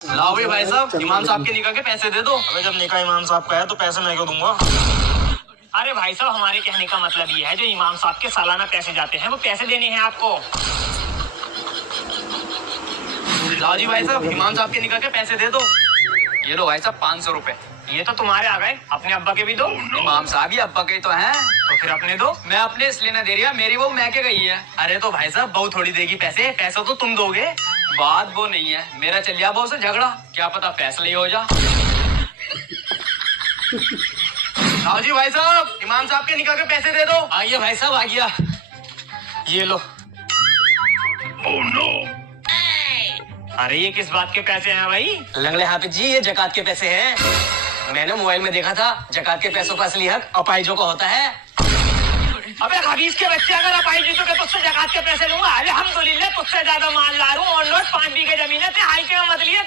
लाओ भाई साहब, इमाम साहब के निकाह के पैसे दे दो। अबे जब निकाह इमाम साहब का है तो पैसे मैं क्यों दूंगा? अरे भाई साहब, हमारे कहने का मतलब ये है जो इमाम साहब के सालाना पैसे जाते हैं वो पैसे देने हैं आपको। लाओ जी भाई साहब, इमाम साहब के निकाह के पैसे दे दो। ये लो भाई साहब 500 रुपए। ये तो तुम्हारे आ गए, अपने अब्बा के भी दो। इमाम साहब ही अब्बा के तो हैं। तो फिर अपने दो। मैं अपने इसलिए ना दे रही, मेरी बहू मैं के गई है। अरे तो भाई साहब, बहू थोड़ी देगी पैसे, पैसा तो तुम दोगे। बात वो नहीं है, मेरा चल गया बहू से झगड़ा, क्या पता फैसला ही हो जा। लाओ जी भाई साहब, इमाम साहब के निकाह के पैसे दे दो। आइए भाई साहब, आ गया। ये लो। अरे ये किस बात के पैसे हैं भाई? लंगड़े हाफिज जी, ये जकात के पैसे हैं। मैंने मोबाइल में देखा था, जकात के पैसों का असली हक अपाहिजों का होता है। अबे हबीज के बच्चे, अगर अपाई जीतोगे तो तुझसे जकात के पैसे लूंगा। अल्हम्दुलिल्लाह, तुझसे ज्यादा मालदार हूँ और नोट 5 बीघे जमीन है, हाई के मत लिए।